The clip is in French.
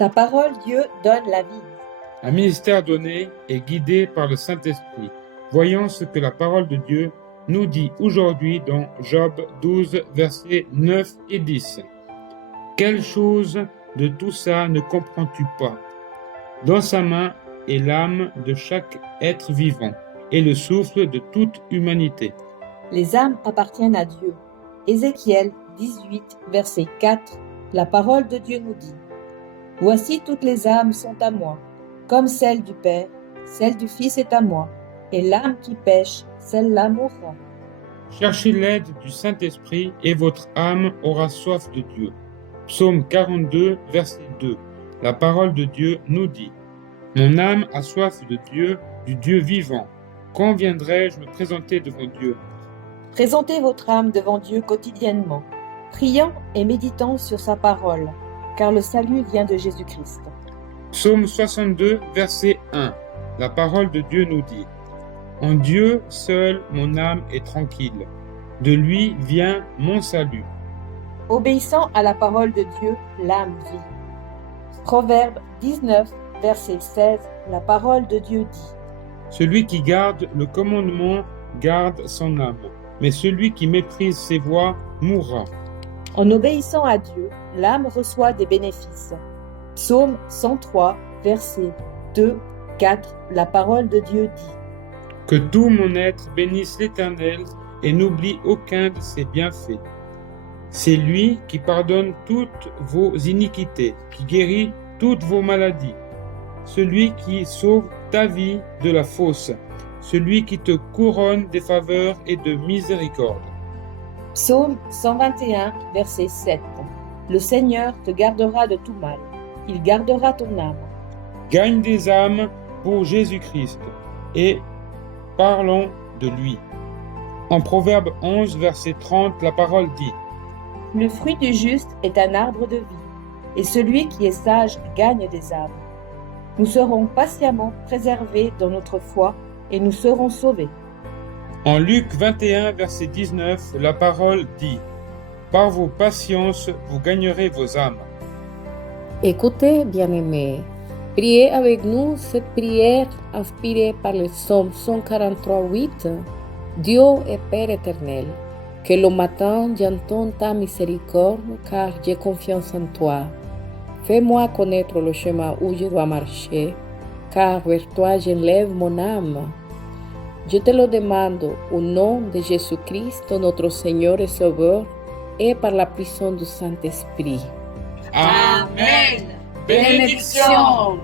Ta parole, Dieu, donne la vie. Un ministère donné et guidé par le Saint-Esprit. Voyons ce que la parole de Dieu nous dit aujourd'hui dans Job 12, versets 9 et 10. Quelle chose de tout ça ne comprends-tu pas? Dans sa main est l'âme de chaque être vivant et le souffle de toute humanité. Les âmes appartiennent à Dieu. Ézéchiel 18, verset 4, la parole de Dieu nous dit: Voici toutes les âmes sont à moi, comme celle du Père, celle du Fils est à moi, et l'âme qui pêche, celle-là mourra. Cherchez l'aide du Saint-Esprit et votre âme aura soif de Dieu. Psaume 42, verset 2. La parole de Dieu nous dit: Mon âme a soif de Dieu, du Dieu vivant. Quand viendrai-je me présenter devant Dieu? Présentez votre âme devant Dieu quotidiennement, priant et méditant sur sa parole, car le salut vient de Jésus-Christ. Psaume 62, verset 1. La parole de Dieu nous dit: En Dieu seul mon âme est tranquille. De lui vient mon salut. Obéissant à la parole de Dieu, l'âme vit. Proverbe 19, verset 16, la parole de Dieu dit: Celui qui garde le commandement garde son âme, mais celui qui méprise ses voies mourra. En obéissant à Dieu, l'âme reçoit des bénéfices. Psaume 103, versets 2, 4, la parole de Dieu dit: Que tout mon être bénisse l'Éternel et n'oublie aucun de ses bienfaits. C'est lui qui pardonne toutes vos iniquités, qui guérit toutes vos maladies. Celui qui sauve ta vie de la fausse, celui qui te couronne des faveurs et de miséricorde. Psaume 121, verset 7. Le Seigneur te gardera de tout mal. Il gardera ton âme. Gagne des âmes pour Jésus-Christ et parlons de lui. En Proverbe 11, verset 30, la parole dit: Le fruit du juste est un arbre de vie, et celui qui est sage gagne des âmes. Nous serons patiemment préservés dans notre foi et nous serons sauvés. En Luc 21, verset 19, la parole dit: Par vos patiences, vous gagnerez vos âmes. Écoutez, bien-aimés, priez avec nous cette prière inspirée par le psaume 143:8. Dieu est Père éternel, que le matin j'entends ta miséricorde, car j'ai confiance en toi. Fais-moi connaître le chemin où je dois marcher, car vers toi j'élève mon âme. Je te le demande au nom de Jésus-Christ, notre Seigneur et Sauveur, et par la puissance du Saint-Esprit. Amen. Bénédiction.